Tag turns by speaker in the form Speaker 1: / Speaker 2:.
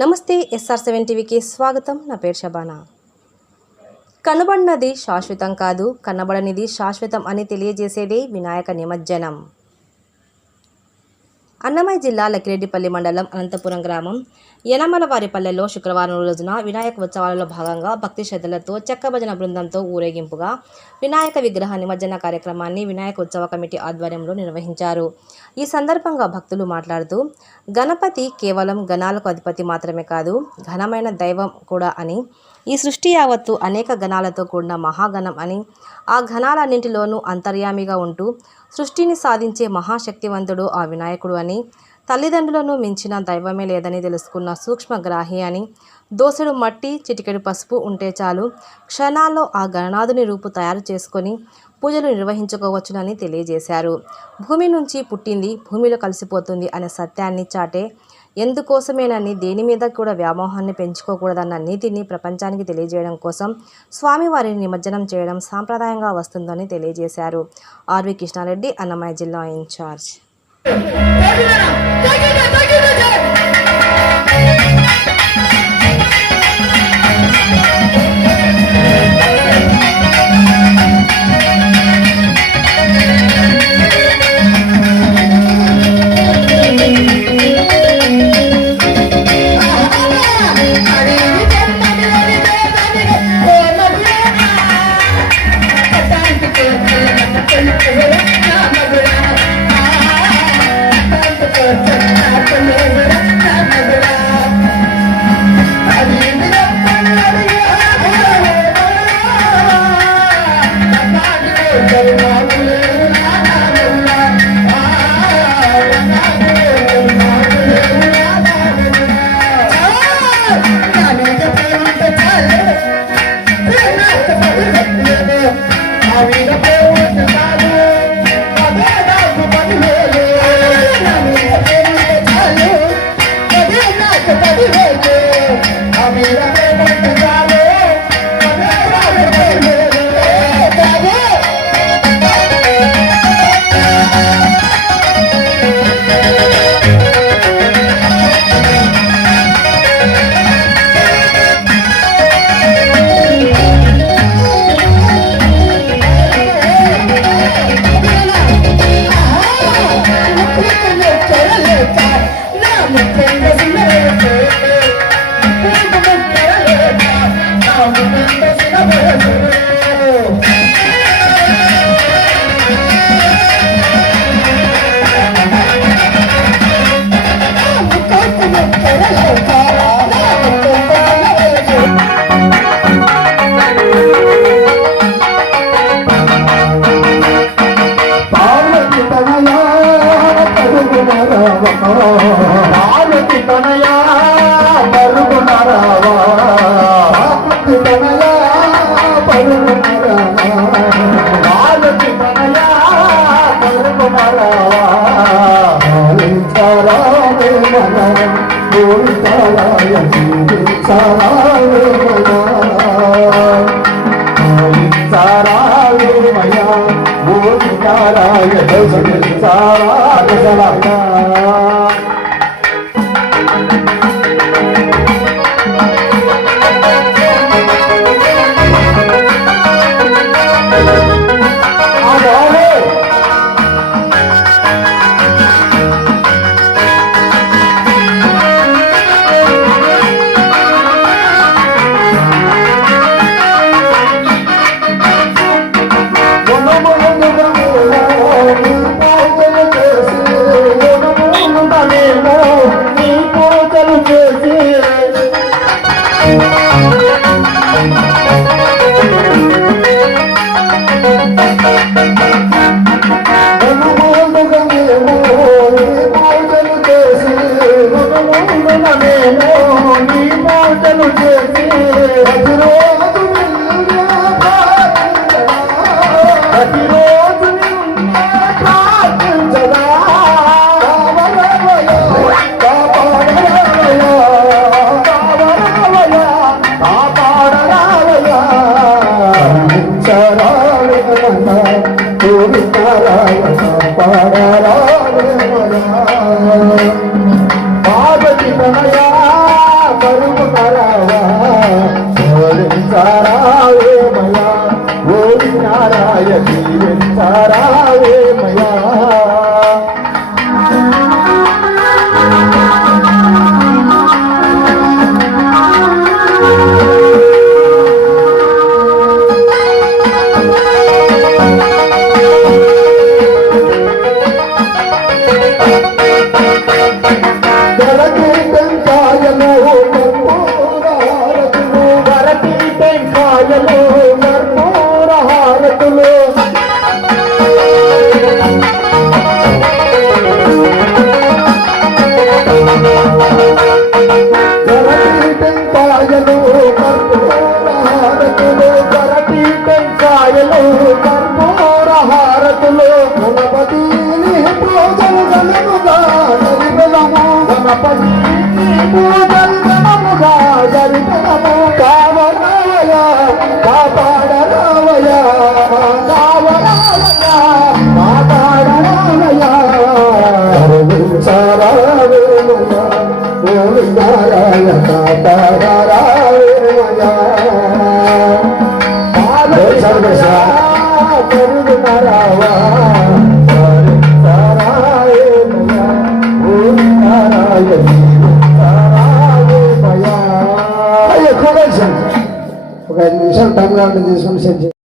Speaker 1: నమస్తే SR seven టీవీకి స్వాగతం. నా పేరు శబానా. కనబడినది శాశ్వతం కాదు కనబడనిది శాశ్వతం అని తెలియజేసేదే వినాయక నిమజ్జనం. అన్నమయ్య జిల్లా లక్కిరెడ్డిపల్లి మండలం అనంతపురం గ్రామం. యనమలవారిపల్లెలో శుక్రవారం రోజున వినాయక ఉత్సవాలలో భాగంగా భక్తి శ్రద్ధలతో చెక్క భజన బృందంతో ఊరేగింపుగా వినాయక విగ్రహ నిమజ్జన కార్యక్రమాన్ని వినాయక ఉత్సవ కమిటీ ఆధ్వర్యంలో నిర్వహించారు. ఈ సందర్భంగా భక్తులు మాట్లాడుతూ గణపతి కేవలం గణాలకు అధిపతి మాత్రమే కాదు ఘనమైన దైవం కూడా అని ఈ సృష్టి యావత్తు అనేక గణాలతో కూడిన మహాగణం అని ఆ గణాలన్నింటిలోనూ అంతర్యామిగా ఉంటూ సృష్టిని సాధించే మహాశక్తివంతుడు ఆ వినాయకుడు అని తల్లిదండ్రులను మించిన దైవమే లేదని తెలుసుకున్న సూక్ష్మగ్రాహి అని దోసెడు మట్టి చిటికెడు పసుపు ఉంటే చాలు క్షణాల్లో ఆ గణనాథుని రూపు తయారు చేసుకొని పూజలు నిర్వహించుకోవచ్చునని తెలియజేశారు. భూమి నుంచి పుట్టింది భూమిలో కలిసిపోతుంది అనే సత్యాన్ని చాటే ఎందుకోసమేనని దేని మీద కూడా వ్యామోహాన్ని పెంచుకోకూడదన్న నీతిని ప్రపంచానికి తెలియజేయడం కోసం స్వామివారిని నిమజ్జనం చేయడం సాంప్రదాయంగా వస్తుందని తెలియజేశారు. ఆర్వి కృష్ణారెడ్డి అన్నమయ్య జిల్లా ఇన్ఛార్జ్.
Speaker 2: పార్వతి చారావే మన Thank you. పూజలు గణముగా జరిపెదము గణపతి పూజలు గణముగా జరిపెదము ఒక ఐదు నిమిషాలు టైం కావాలంటే తీసుకొని సెట్ చేయి